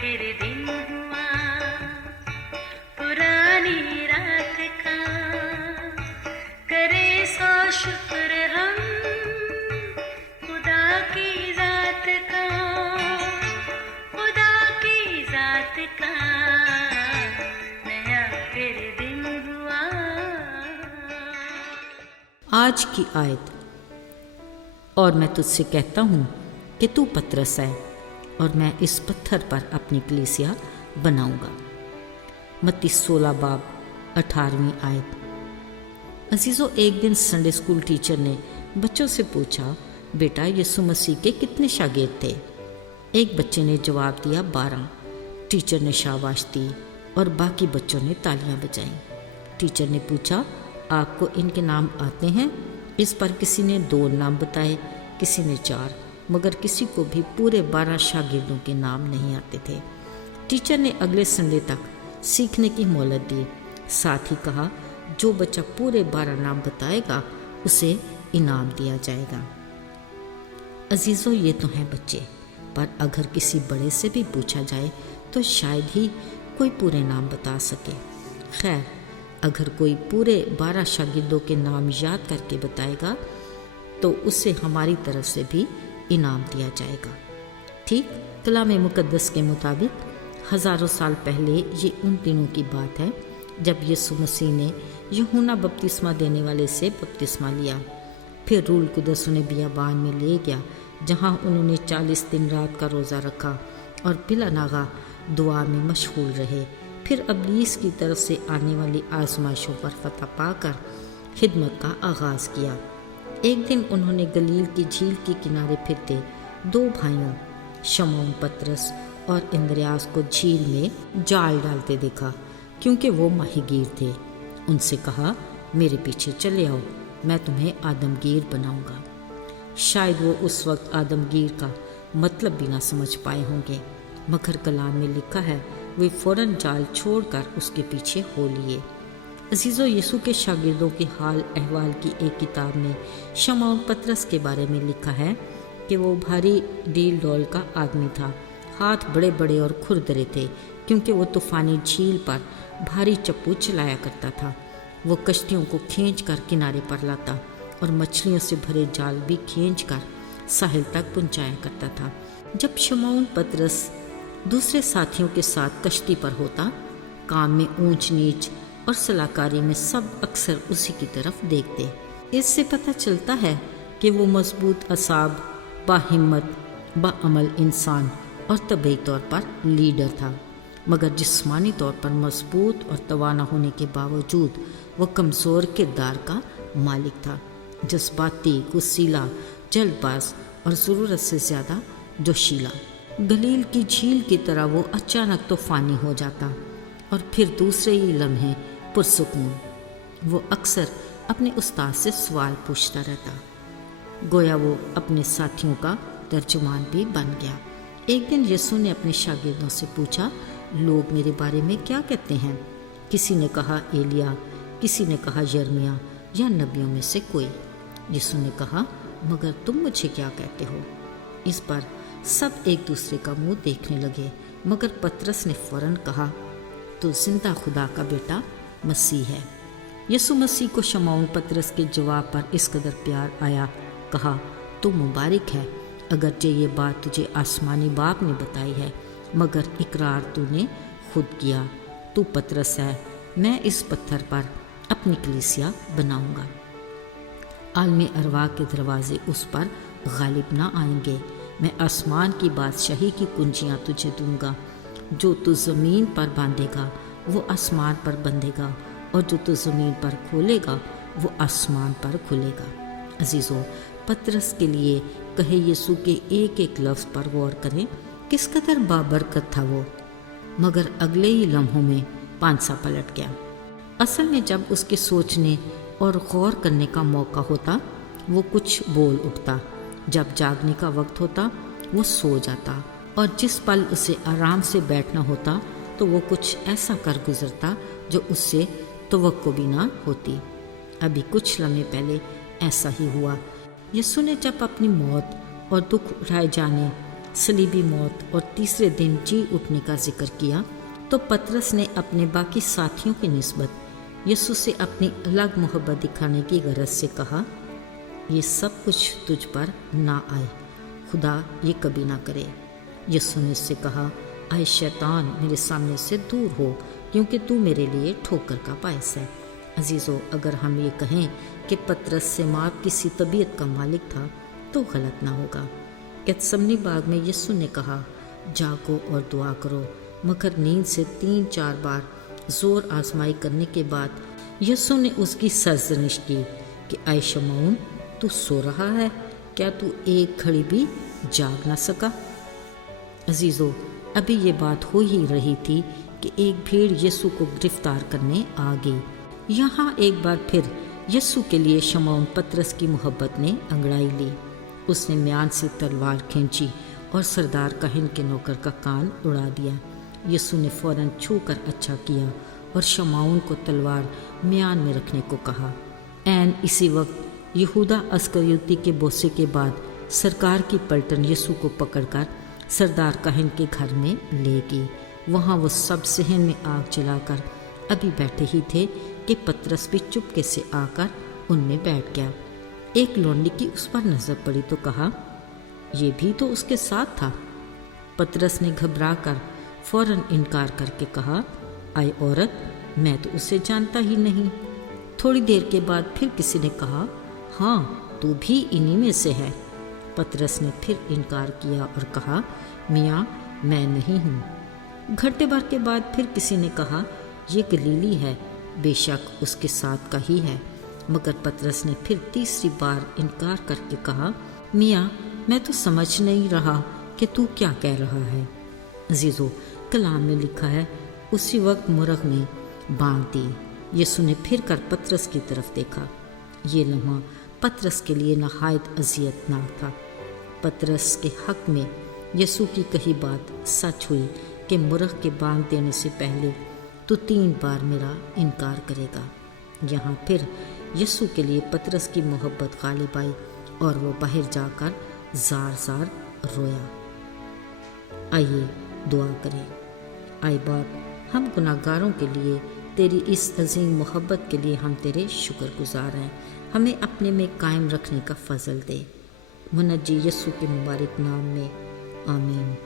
फिर दिन हुआ पुरानी रात का, करे सो शुक्र हम खुदा की जात का, खुदा की जात का, नया फिर दिन हुआ। आज की आयत। और मैं तुझसे कहता हूँ कि तू पतरस है और मैं इस पत्थर पर अपनी कलीसिया बनाऊंगा। मत्ती 16 बाब 18वीं आयत। अजीज़ों, एक दिन संडे स्कूल टीचर ने बच्चों से पूछा, बेटा यीशु मसीह के कितने शागिर्द थे? एक बच्चे ने जवाब दिया 12। टीचर ने शाबाश दी और बाकी बच्चों ने तालियां बजाईं। टीचर ने पूछा, आपको इनके नाम आते हैं? इस पर किसी ने 2 नाम बताए, किसी ने 4, मगर किसी को भी पूरे 12 शागिर्दों के नाम नहीं आते थे। टीचर ने अगले संडे तक सीखने की मोहलत दी। साथ ही कहा, जो बच्चा पूरे 12 नाम बताएगा उसे इनाम दिया जाएगा। अजीज़ों, ये तो हैं बच्चे, पर अगर किसी बड़े से भी पूछा जाए तो शायद ही कोई पूरे नाम बता सके। खैर, अगर कोई पूरे 12 शागिर्दों के नाम याद करके बताएगा तो उसे हमारी तरफ से भी इनाम दिया जाएगा। ठीक कलाम मुकद्दस के मुताबिक हज़ारों साल पहले ये उन दिनों की बात है जब यीशु मसीह ने यूहन्ना बपतिस्मा देने वाले से बपतिस्मा लिया। फिर रूह कुद्दस उन्हें बियाबान में ले गया, जहाँ उन्होंने 40 दिन रात का रोज़ा रखा और बिला नागा दुआ में मशगूल रहे। फिर इब्लीस की तरफ से आने वाली आजमाइशों पर फतह पाकर खिदमत का आगाज़ किया। एक दिन उन्होंने गलील की झील के किनारे फिरते 2 भाइयों शमौन पतरस और इंद्रियास को झील में जाल डालते देखा, क्योंकि वो माहीगीर थे। उनसे कहा, मेरे पीछे चले आओ, मैं तुम्हें आदमगीर बनाऊंगा। शायद वो उस वक्त आदमगीर का मतलब भी ना समझ पाए होंगे, मगर कलाम में लिखा है वे फ़ौरन जाल छोड़कर उसके पीछे हो लिए। अजीज़ों, यीशु के शागिर्दों के हाल अहवाल की एक किताब में शमौन पतरस के बारे में लिखा है कि वो भारी डील डॉल का आदमी था। हाथ बड़े बड़े और खुरदरे थे, क्योंकि वो तूफ़ानी झील पर भारी चप्पू चलाया करता था। वो कश्तियों को खींच कर किनारे पर लाता और मछलियों से भरे जाल भी खींच कर साहिल तक पहुँचाया करता था। जब शमौन पतरस दूसरे साथियों के साथ कश्ती पर होता, काम में ऊंच नीच और सलाहकारी में सब अक्सर उसी की तरफ देखते। इससे पता चलता है कि वो मजबूत असाब, बाहिम्मत, बाअमल इंसान और तबई तौर पर लीडर था, मगर जिस्मानी तौर पर मजबूत और तवाना होने के बावजूद वो कमज़ोर किरदार का मालिक था। जज्बाती, गुस्सीला, जल्दबाज और ज़रूरत से ज़्यादा जोशीला। गलील की झील की तरह वो अचानक तूफ़ानी हो जाता और फिर दूसरे ही लम्हे पुरसुकून। वो अक्सर अपने उस्ताद से सवाल पूछता रहता, गोया वो अपने साथियों का तर्जुमान भी बन गया। एक दिन यीशु ने अपने शागिर्दों से पूछा, लोग मेरे बारे में क्या कहते हैं? किसी ने कहा एलिया, किसी ने कहा यिर्मयाह या नबियों में से कोई। यीशु ने कहा, मगर तुम मुझे क्या कहते हो? इस पर सब एक दूसरे का मुंह देखने लगे, मगर पतरस ने फौरन कहा, तो जिंदा खुदा का बेटा मसीह है। यीशु मसीह को शमौन पतरस के जवाब पर इस कदर प्यार आया, कहा, तू मुबारक है, अगरचे ये बात तुझे आसमानी बाप ने बताई है, मगर इकरार तूने खुद किया। तू पतरस है, मैं इस पत्थर पर अपनी कलीसिया बनाऊंगा। आलमी अरवा के दरवाजे उस पर गालिब ना आएंगे। मैं आसमान की बादशाही की कुंजियाँ तुझे दूंगा। जो तू ज़मीन पर बांधेगा वो आसमान पर बंधेगा, और जो तू ज़मीन पर खोलेगा वो आसमान पर खुलेगा। अजीज़ों, पतरस के लिए कहे यीशु के एक एक लफ्ज़ पर गौर करें, किस कदर बाबरकत था वो। मगर अगले ही लम्हों में पांसा पलट गया। असल में जब उसके सोचने और गौर करने का मौका होता वो कुछ बोल उठता, जब जागने का वक्त होता वो सो जाता, और जिस पल उसे आराम से बैठना होता तो वो कुछ ऐसा कर गुजरता जो उससे तवक्को भी ना होती। अभी कुछ लम्हे पहले ऐसा ही हुआ। यीशु ने जब अपनी मौत और दुख उठाए जाने सलीबी मौत और तीसरे दिन जी उठने का जिक्र किया तो पतरस ने अपने बाकी साथियों की निस्बत यीशु से अपनी अलग मोहब्बत दिखाने की गरज से कहा, ये सब कुछ तुझ पर ना आए, खुदा ये कभी ना करे। यीशु ने उससे कहा, आए शैतान, मेरे सामने से दूर हो, क्योंकि तू मेरे लिए ठोकर का बायस है। अजीज़ों, अगर हम ये कहें कि पतरस से माप किसी तबीयत का मालिक था तो गलत ना होगा। गेत्सेमनी बाग में यीशु ने कहा, जागो और दुआ करो, मगर नींद से 3-4 बार जोर आजमाई करने के बाद यीशु ने उसकी सरजनिश की कि आए शमौन, तू सो रहा है, क्या तू एक घड़ी भी जाग ना सका? अजीज़ों, अभी ये बात हो ही रही थी कि एक भीड़ यीशु को गिरफ्तार करने आ गई। यहाँ एक बार फिर यीशु के लिए शमौन पतरस की मोहब्बत ने अंगड़ाई ली। उसने म्यान से तलवार खींची और सरदार काहिन के नौकर का कान उड़ा दिया। यीशु ने फौरन छू कर अच्छा किया और शमौन को तलवार म्यान में रखने को कहा। ऐन इसी वक्त यहूदा अस्करियोती के बोसे के बाद सरकार की पलटन यीशु को पकड़कर सरदार काहिन के घर में ले गई। वहाँ वो सब सहन में आग जलाकर अभी बैठे ही थे कि पतरस भी चुपके से आकर उनमें बैठ गया। एक लौंडी की उस पर नजर पड़ी तो कहा, ये भी तो उसके साथ था। पतरस ने घबरा कर फौरन इनकार करके कहा, आए औरत, मैं तो उसे जानता ही नहीं। थोड़ी देर के बाद फिर किसी ने कहा, हाँ, तू भी इन्हीं में से है। पतरस ने फिर इनकार किया और कहा, मियाँ, मैं नहीं हूँ। घंटे भर के बाद फिर किसी ने कहा, ये गलीली है, बेशक उसके साथ का ही है। मगर पतरस ने फिर तीसरी बार इनकार करके कहा, मियाँ, मैं तो समझ नहीं रहा कि तू क्या कह रहा है। अजीज़ों, कलाम में लिखा है, उसी वक्त मुर्ग ने बांग दी। यीशु ने फिर कर पतरस की तरफ देखा। ये लम्हा पतरस के लिए नहायत अजियतनाक था। पतरस के हक में यीशु की कही बात सच हुई कि मुर्ग के बांग देने से पहले तू 3 बार मेरा इनकार करेगा। यहाँ फिर यीशु के लिए पतरस की मोहब्बत गालिब आई और वो बाहर जाकर जार जार रोया। आइए दुआ करें। आए बाप, हम गुनाहगारों के लिए तेरी इस अजीम मोहब्बत के लिए हम तेरे शुक्रगुजार हैं। हमें अपने में कायम रखने का फजल दे। मुनज्जी यीशु के मुबारक नाम में, आमीन।